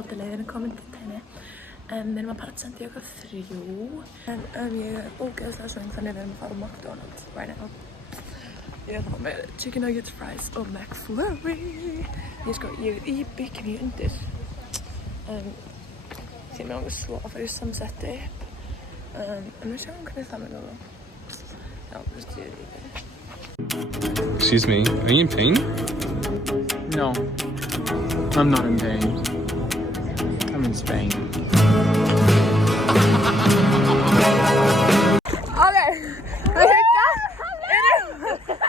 hótelið, við erum komin til henni. Við erum að fara sendi okkur 3. En ég er ógeðslega svöng þannig við erum að fara á McDonald's right now. Ég er þá með chicken nuggets, fries og McFlurry. Ég er í bikini undir. Því mér langar svo að fara í sunsetti. En við sjáum hvernig það með það. Já, þú veist ég er í byrju. Excuse me, are you in pain? No, I'm not in pain. I'm in Spain. Okay, við hittum.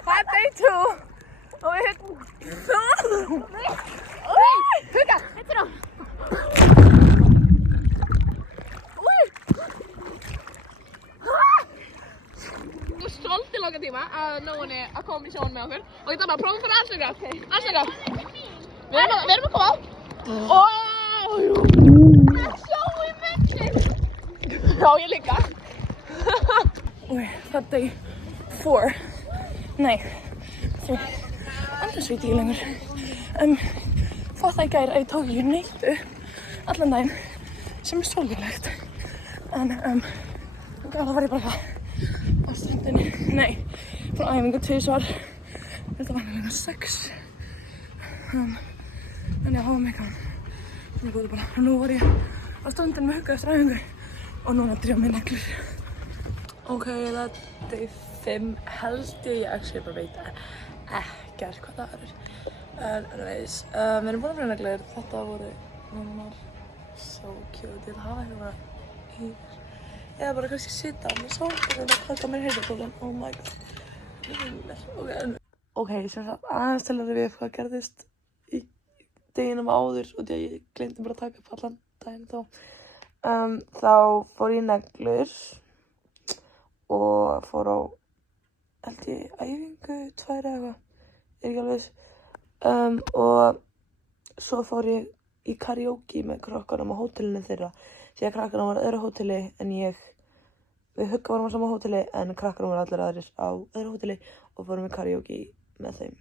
Það er day 2. Og við hittum. Hugga, hittir á. Svolítið langa tíma að nógunni að koma í sjónum með okkur og ég þarf bara að prófa fyrir allslega. Við erum að koma á. Það er sjó í milli. Já, ég líka. Það er day 4. Nei, 3. Annars veit ég lengur. Fattaði í gær að ég tók ekki neitt allan daginn sem er svolítið. En það var ég bara á strandinni, nei, frá æfingu 2 svar. Þetta var nefnilega 6. En já, það var mega gaman. Svona góði bara. Nú var ég á strandinni með Hugga eftir æfingu og núna að drífa mig neglur. Ok, það er day 5 held ég actually bara veit ekkert hvað það er. En anyways, við erum búin að fyrir neglur. Þetta voru núna so cute. Ég vil hafa eitthvað bara í eða bara kannski sita með sólbyrðin og taka mér heyrnartólin. Oh my god. Ok, sem sagt aðeins til að við hvað gerðist í deginum áður og því að ég gleymdi bara að taka upp allan daginn þá. Þá fór ég neglur og fór á held ég æfingu 2 eða eitthvað. Ég er ekki alveg viss. Og svo fór ég í karaoke með krakkanum á hótelinu þeirra. Því að krakkanum var á öðru hóteli en við Hugga varum á sama hóteli en krakkanum var allir aðrir á öðru hóteli og fórum í karaoke með þeim.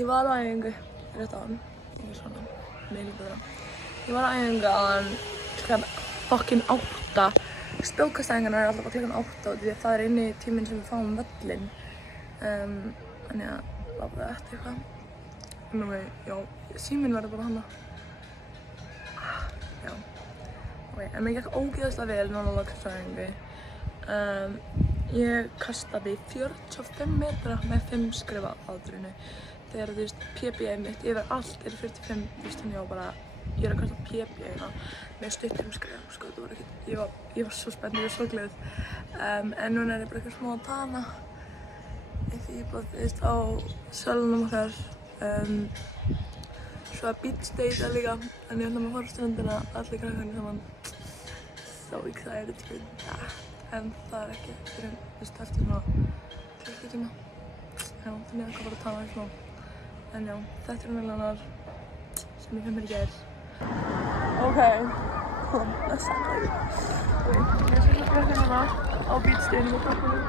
Ég var á æfingu rétt áðan, ég er svona meðlum betra. Ég var á æfingu áðan klukkan fucking 8. Spjókastæðingarnar er alltaf bara klukkan 8 og því að það er eini tíminn sem við fáum völlinn. Þannig að það var eftir eitthvað. Anyway, já, síminn verður bara hana. Já, ok, en mér gekk ógeðslega vel núna á lokaðsæfingu. Ég kastaði 45 metra með 5 skrifa ádrinu. Þegar þú veist, PB mitt yfir allt er 45, þú veist, þannig ég er að kasta PB-ina með stuttum skrifum, sko, þetta var ekkert, ég var svo spennt, ég var svo glöð. En núna er ég bara eitthvað smá að tana. Því ég bara, þú veist, á sölunum okkar. Svo að beach date líka, en ég ætla að fara á ströndina, allir krakkarnir saman. So excited for that. En það er ekki fyrir, þú veist, eftir svona klukkutíma. Já, þannig að ég bara að tana í smá. En já, þetta eru meðlanar sem ég finn mér í gær. Ok, það sagði ég. Ég er svo krakkarnir hérna á beachdeginum og krakkarnir.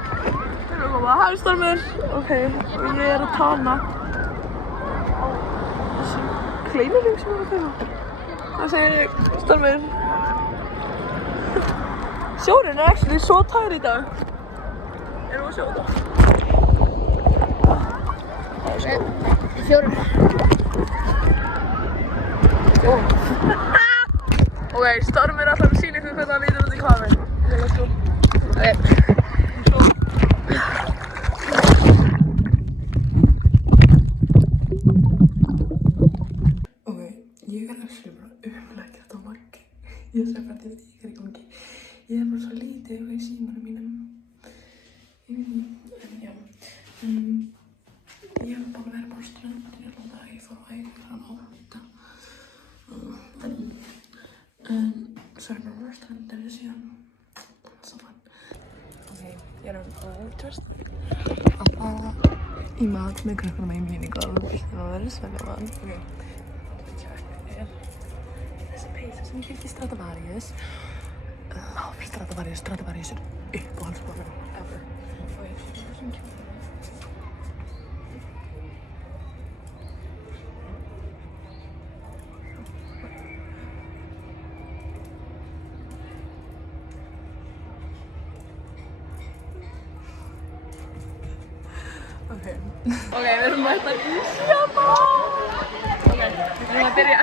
Þeir eru að koma, hæ Stormur! Ok, og ég er að tana á þessum kleinurinn sem ég er að kaupa. Það segir ég, Stormur. Sjórinn er actually svo tær í dag. Erum við að sjá þetta? Fjórum. Ok, Stormur er alltaf að sýna ykkur hvernig hann lítur út í kafinn. Let's go. Ok, ég er actually bara umlægt á margi. Ég sé bara til því ég er í gangi. Ég er bara svo lítið í símanum mínum. En já, Ég hef bara verið á ströndinni og það ég fór að æfa hann á þetta. Svo erum við á ströndinni síðan. Saman. Ok, ég er útvist að fara í mat með krökkunum í mínigolf. Ég þarf að vera svefnjaman. Ok, þessi peysa sem ég keypti í Stradivarius. Stradivarius er uppáhaldsbókin ever. Og ég sé það sem kemur. Ok, við erum mættar í Shabbat! Ok, við erum að byrja.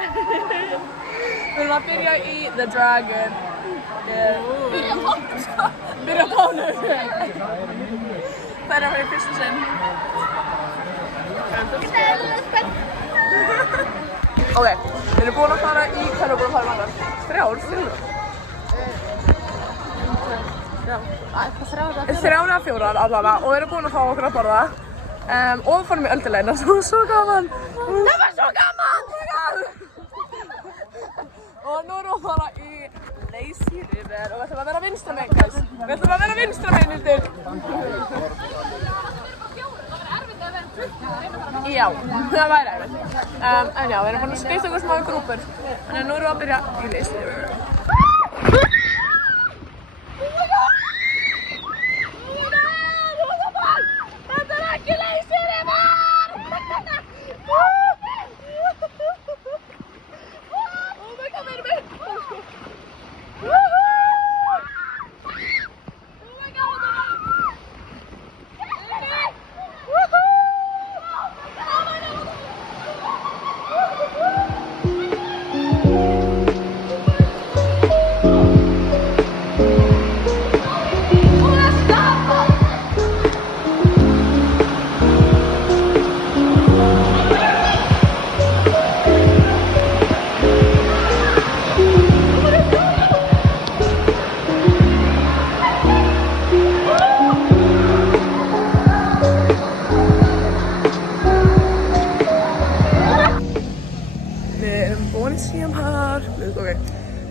Við erum að byrja í The Dragon. Byrja pánu, sko. Byrja pánu. Það er að vera í fyrsta sinn. Ok, við erum búin að fara í, hvað erum við búin að fara í margar? 3 ár, 4 ár? 3 eða 4 allavega og við erum búin að fá okkur að borða. Og við fórum í öldulegina, það var svo gaman! Það var svo gaman! Og nú erum við að fara í Lazy River og við ætlum að vera vinstra megin, guys. Við ætlum að vera vinstra megin, Hildur. Já, það væri erfitt. En já, við erum búin að skipta okkur smá í grúpur. Þannig að nú erum við að byrja í Lazy River.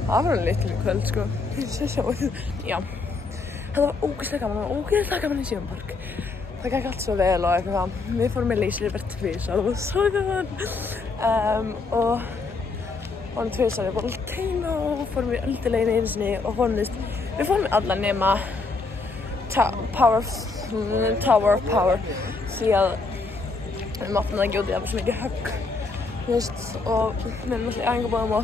Það var alveg litlu í kvöld, sko. Já, þetta var ógeðslega gaman í Síðan Park. Það gekk allt svo vel og eitthvað. Við fórum með Lazy River tvisvar, það var svo gaman. Og fórum tvisvar í Volcano og fórum í öldulegina einu sinni og við fórum í alla nema Tower of Power því að við máttum það ekki út í það var svo mikið högg. Og við erum alltaf í æfingabúðum og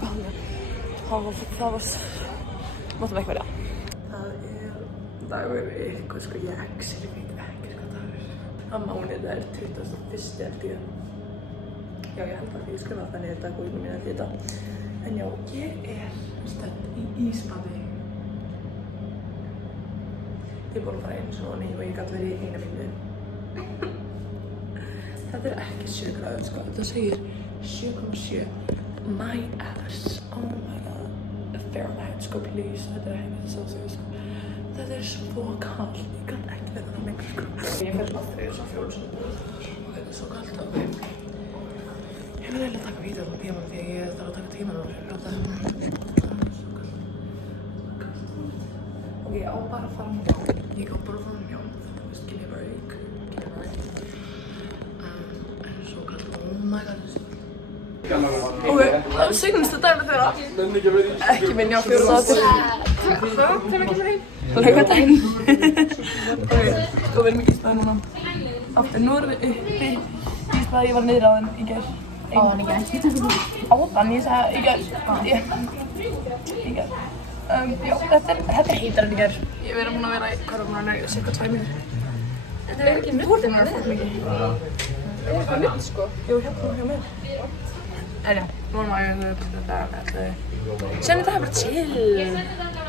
máttum ekki verja. Það dagur eitthvað, sko, ég veit ekki hvað dagur er. Á mánuði það 21. held ég. Já, ég held að ég skrifa það niður dagbókina mína eftir þetta. En já, ég stödd í ísbaði. Ég er búin að fara einu svona og ég gat verið í eina vinnu. Þetta ekki 7 gráður, sko. Þetta segir 7,7. My ass. Oh my god. Fahrenheit, sko, please. Þetta ekki Celsius, sko. Þetta svo kallt. Ég gat ekki verið það lengur, sko. Ég fell aftur í þessu 4 sinni. Og þetta svo kallt að við. Ég vil eiginlega taka vídeó á tímanum því ég þarf að taka tímanum. Ok, ég á bara að fara njá. Ég á bara að fara njá. Þetta veist, give me a break. En svo kallt. Oh my god. Ok, það var seinasta daginn þeirra. Ekki minni á 4 dagar. Hvað? Hvernig kemur heim? Laugardaginn. Ok, sko við erum í ísbaði núna. Aftur, nú erum við uppi í ísbaði, ég var niður á þenn í gær. Áðan í gær? Áðan, ég sagði í gær. Í gær. Já, þetta er heitar en í gær. Við erum búin að vera í, hvað erum við búin að vera í cirka 2 mínútur. Þetta er ekki nutt. Þú ert búin að vera fótt mikið. Það er eitthvað nutt, sko. Jú, hérna hjá mér. En já, nú erum við að þetta sem þetta er bara chill.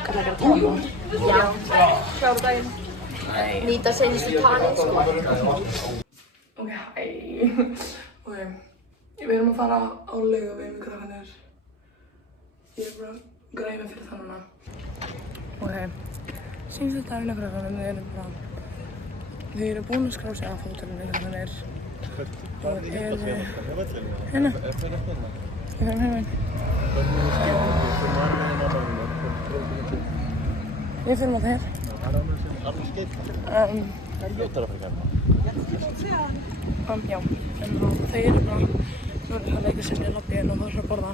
Hvað er það að tala um? Já, klára daginn. Nýta seinustu taninn, sko. Ok, hæ. Ok, við erum að fara á Laugaveginn við krakkarnir. Ég er bara að græða fyrir það núna. Ok, seinustu daginn af krakkarnir, við erum bara Þið eru búin að skrá sig af hótelinu þannig og hérna. Ég fer hérna inn. Ég fyrir með þér. Já, en þau eru bara, nú eru það að leika sér í lobbyinu og fara að borða.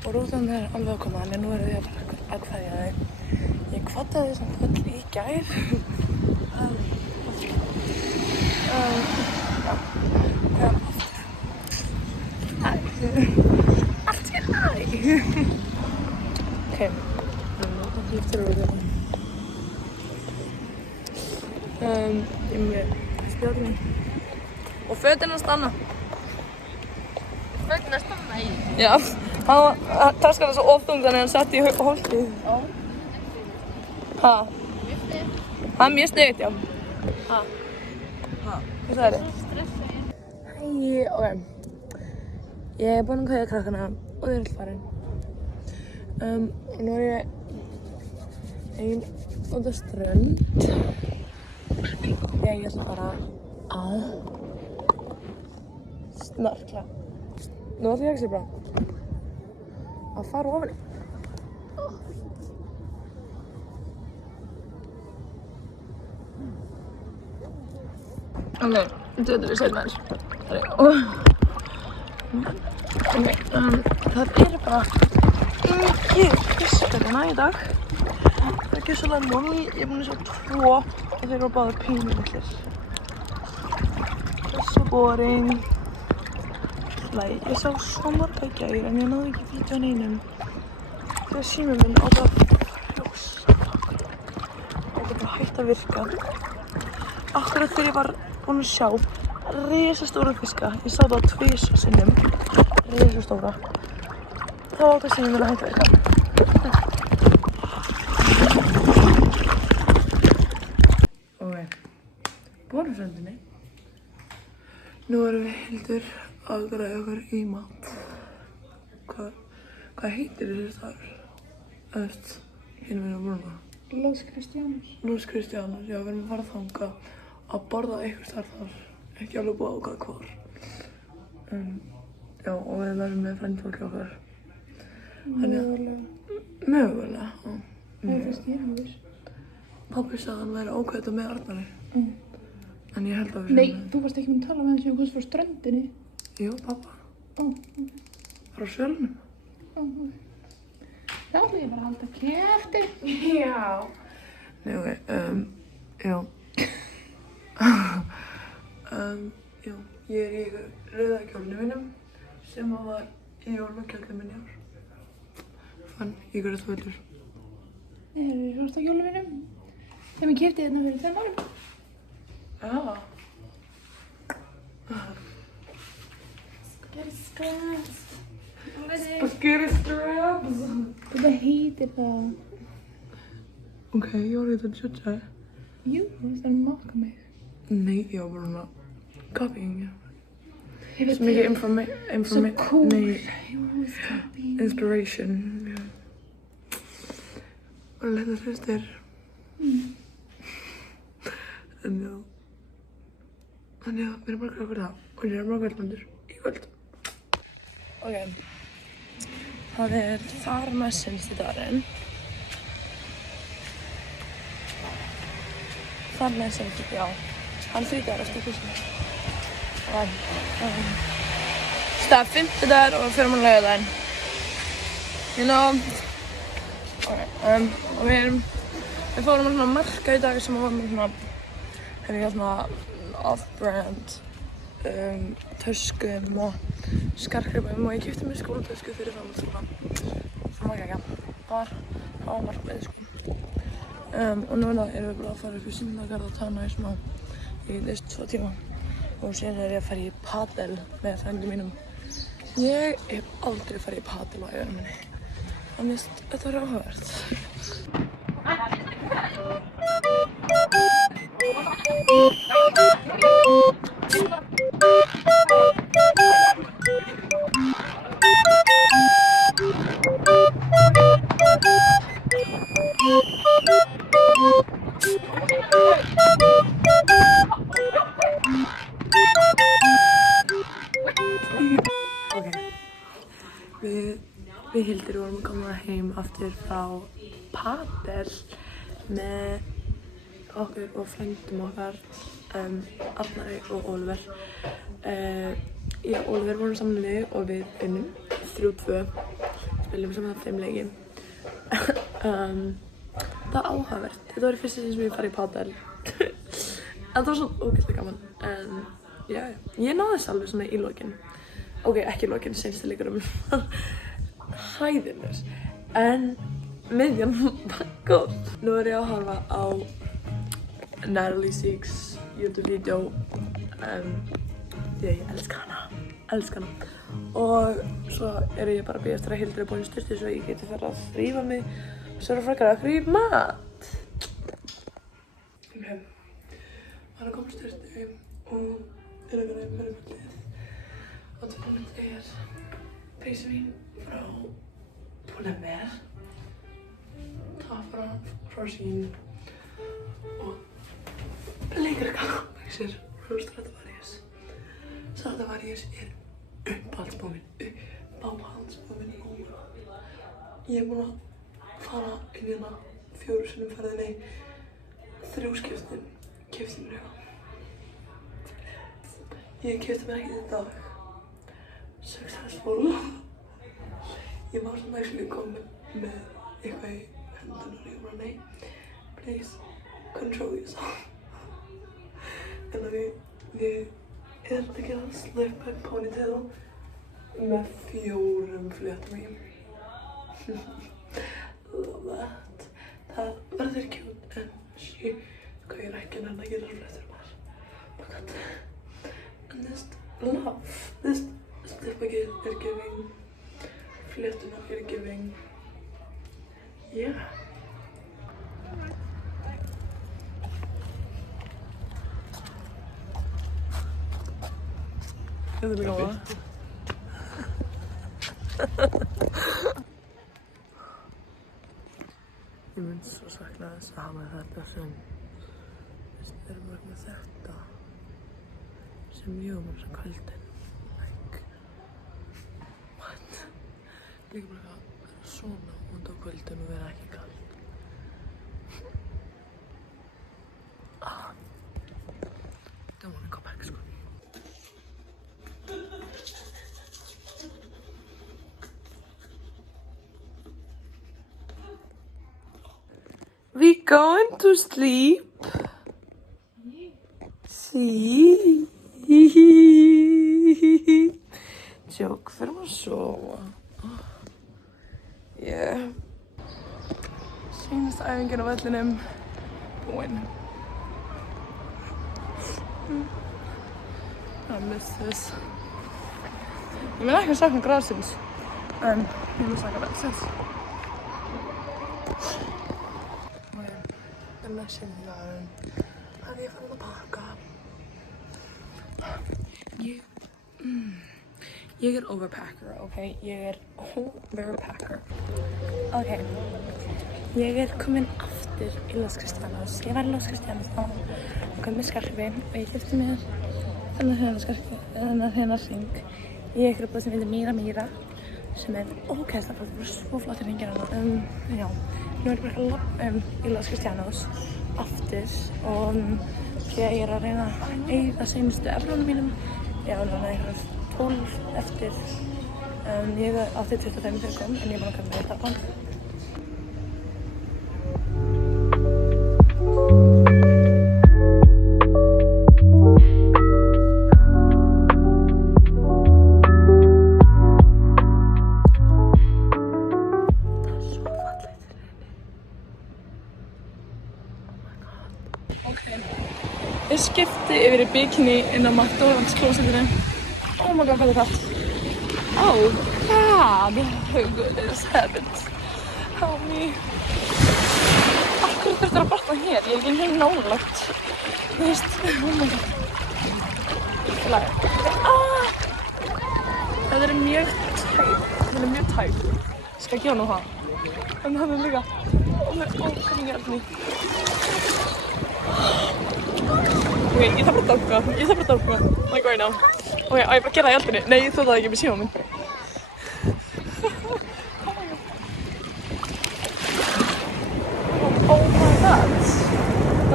Og rútan er alveg að koma, þannig nú eru þið að fara að kveðja þau. Ég kvaddaði þau samt öll í gær. Já, hvað aftur? Allt er æ! Ok, það hlýttur úr þetta. Ég með spjálni. Og fötin að stanna. Fötin að stanna í? Já, taskan var svo ofþung þannig að hann satt í hólkið. Já. Ha? Mjög styggt. Það er mjög styggt, já. Ha? Hvað sagði þið? Hæ, ok. Ég er búin að kveðja krakkana og þau eru alltaf farin. Og nú er ég ein út á strönd. Ég ætla bara að snorkla. Nú ætla ég ekki bara að fara ofan í. Ok, þetta er seinna eins. Það eru bara engir fiskar hérna í dag. Það er ekki svolítið nóg, ég er búin að sjá 2 og þeir eru báðir pínulitlir. Það er svo boring. Ég sá svo marga í gær en ég náði ekki vídeóin einum. Þegar síminn minn átti að frjósa. Átti bara hægt að virka. Akkurat þegar ég var búin að sjá risastóra fiska. Ég sá það 2 sinnum. Risastóra. Þá átti síminn minn að hægt að virka. Borðsöndinni. Nú erum við Hildur að græða okkur í mat. Hvað heitir þessi staður? Hérna við erum að bruna. Los Cristianos. Los Cristianos, já, við erum að fara þangað að borða eitthvað starf þar. Ekki alveg búið ákvað hvar. Já, og við verðum með frændfólki okkar. Mögulega, já. Það er fyrst ég hafðis. Pabbi sagði að hann væri ákveðið með Arnari. En ég held að við Nei, þú varst ekki með að tala með þessu hvers frá ströndinni. Jú, pappa. Ó, Frá Svölunum. þá ætla ég bara að halda kæfti. Já. Nei, ok, já. Já, ég er í rauða kjólnum mínum sem var í jólakjólnum minn í ár. Fann, ég gerði það völdur. Ég er í svarta kjólum mínum. Þegar ég kæfti þetta fyrir 2 árum. Já. Spaghetti scraps. Spaghetti straps. Hvað heitir það? Ok, ég var eitthvað að judga. Jú, þú veist að maka mig. Nei, ég var bara copying, já. Ég veit Svo mikið So cool. Nei, You always copy. inspiration, já. Og þetta finnst þér. En já. Þannig að við erum bara að gera okkur það. Og ég er bara kvöldmyndir í kvöld. Ok. Það er þar messins í daginn. Þar messins, já. Hann 30 ára stökkur sem. Það er 5. dagur og við fyrir á laugardaginn. You know. Ok, og við fórum á svona marka í dag sem var með svona, svona off-brand töskum og skartgripum og ég keypti mér skólatösku fyrir framhaldsskóla. Svona ekki, það var markmiðið sko. Og núna erum við bara að fara upp í Sundagarð og Tana í smá í 2 tíma. Og síðan er ég að fara í padel með frændum mínum. Ég hef aldrei farið í padel á ævinni minni. Þannig að þetta var áhugavert. Við Hildur vorum komna heim aftur frá padel með okkur og frændum okkar, Arnari og Oliver. Oliver vorum saman við og við unnum 3-2, spilum saman 5 leiki. Það var áhugavert. Þetta var í fyrsta sinn sem ég farið í padel. En það var svona ógeðslega gaman. En já, ég náði þess alveg svona í lokin. Ok, ekki í lokin, seinstu leikurum. Hæðinus. En miðjan var góð. Nú er ég að horfa á Natalie Siegs YouTube-vídeó. Ég elska hana. Og svo ég bara að bíða eftir að Hildur búin í sturtu svo ég geti farið að þrífa mig. Svo frekar að frí mat. Okay. Það að koma í sturtu og að vera með lið. Og það peysa mín frá Pull&Bear. Það frá Shein og leikarapeysur frá Stradivarius. Stradivarius uppáhaldsbúinn í húma. Ég búin að fara inn í hana 4 sinnum ferðinni, 3 skiptin, keypti mér eitthvað. Ég keypti mér ekki þetta dag. Successful. Ég var svona actually komin með eitthvað í hendunar og ég bara nei, please control yourself. En að ég að gera slip back ponytail með 4 fléttum í. Love that. Það verður cute en hvað ég ekki nenni að gera fléttur þar. Oh god. And this love, this slipbackið giving, fléttunar giving. Yeah. Þetta líka góða. Ég mun svo sakna þess að hafa þetta sem erum með þetta sem mjög sem kvöldin. Like, what? Líka bara að vera svona út á kvöldin og vera ekki kalt. Don't wanna go back, sko. We going to sleep? Sí. Joke, fyrir að sofa. Yeah. Seinasta æfingin á vellinum búinn. I miss this. Ég mun ekki að sakna grasins, en ég mun sakna vellsins. Næstum dagurinn að ég fann að pakka. Ég overpacker, ok? Ég overpacker. Ok, ég komin aftur í Los Cristianos. Ég var í Los Cristianos á með skarpi og ég keypti mér þennan hring. Ég búið sem heitir Mira sem ógeðslega flott, það voru svo flottir hringir hana. Já. Nú ég bara að labba í Los Cristianos aftur og því að ég að reyna að eyða seinustu evrónum mínum. Ég var núna eitthvað 12 eftir. Ég átti 25 þegar kom en ég er búin að köpa mér þetta band. Ég skipti yfir í bikini inn á McDonald's klósettinu. Oh my god, hvað kallt. Oh god, how good is heaven. Help me. Af hverju þurftu að barna hér? Ég ekki hér nálægt. Þú veist, oh my god. Það mjög tæp. Ég skal gefa nú það. En það líka. Hvernig er það? Ok, ég þarf bara að dálka. Like right now. Ok, ég bara gera það í eldinni. Nei, þú það ekki með síma minn. Oh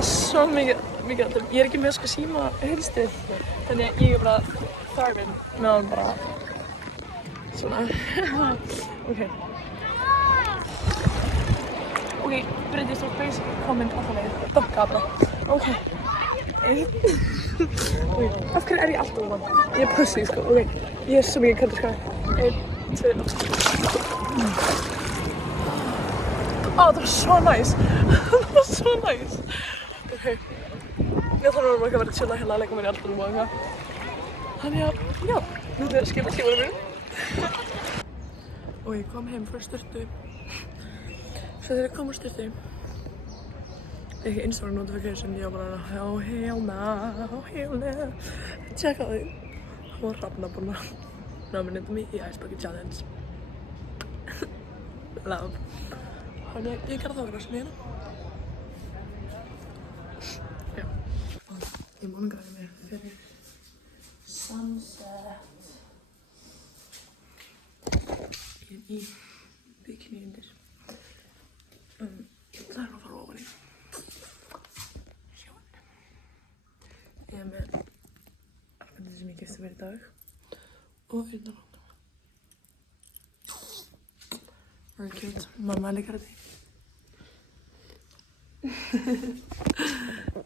svo mikið atriðum. Ég er ekki með sko síma heilstið, þannig að ég er bara þarfinn með hann bara svona. Ok, Bryndís var basic comment alltaf leið. Dokka bara. Ok. Af hverju er ég alltaf ofan? Ég er pussy sko, ok. Ég er svo mikið köldarskaði. 1, 2, Ó, það var svo næs. Það var svo næs. Ok. Ég ætla að vera að chilla hérna að leika mér í aldanum og eitthvað. Þannig að, já. Nú er það að skipa tímanum mínum. Og ég kom heim frá sturtu. Svo þegar ég kom úr sturtu, ekki Instagram notification, ég var bara hélna. Tjekka því. Hún var Hrafna búin að nominata mig í Ice Bucket Challenge. Love. Þannig að ég gerði það okkur svona hérna. Já. Ég morgungræði mig fyrir sunset. Ég er í bikini undir. Það er að fara ofan í sjón. Ég er með armbandið sem ég gifti mér í dag og utanlanga. Very cute. Mamma er líka að því.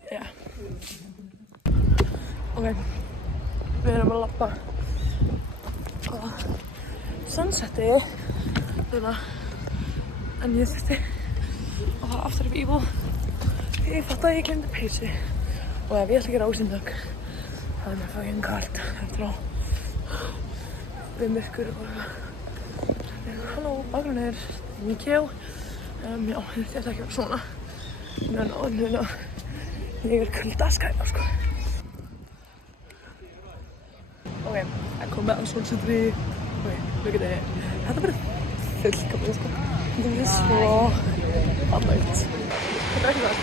Já. Ok. Við erum að labba á sunseti núna. En ég þurfti að fara aftur upp í íbúð. Ég fatt að ég glemdi peysu. Og ef ég ætla að gera ósýndök, það er mér fucking kalt eftir á. Við myrkur og bara. Halló, bakgrunnir. Thank you. Já, þetta ætla ekki að vera svona. Núna. Ég er kuldaskæla, sko. Ok, það kom með að solsetri. Ok, look at it. Þetta er bara fullkomið, sko. Þetta er svo fallegt. Þetta er ekki það.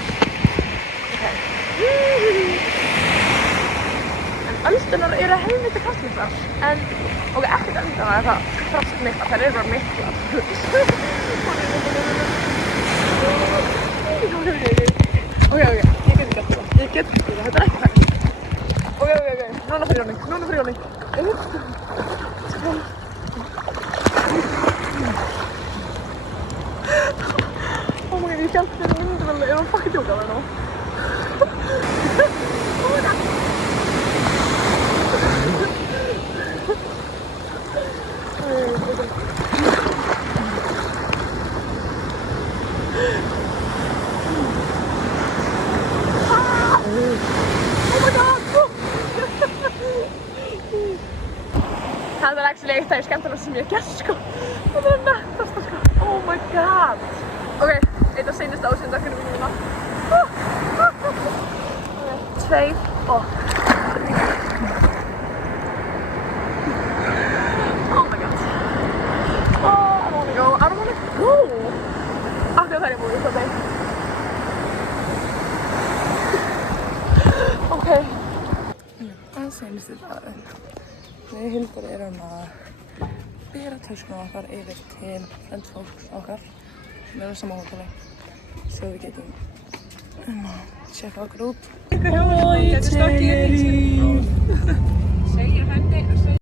Ok. En öldunar eru helviti kraftmiklar. En, ok, ekkert öldunar er það kraftmiklar. Það eru bara miklar. Ok, ég get gert það. Þetta er ekki það. Ok, núna fyrir Jóni. Oh my god, ég held þér myndavelli, er hann fucking djókað það nú? Oh my god! Það er actually eitt af því skemmtilegasta sem ég hef gert, sko. Það er nettasta, sko. Oh my god! Ok, eitt af seinustu ásýndökkunum mínum núna. 2 og... Oh my god. Oh, I don't wanna go. Af því að það er ég múið, það er. Ok. Það seinustu daginn. Við Hildur erum að bera töskuna okkar yfir til frendfólks okkar sem eru á sama hóteli svo við getum tjekka okkur út. Hoi, Tenerife!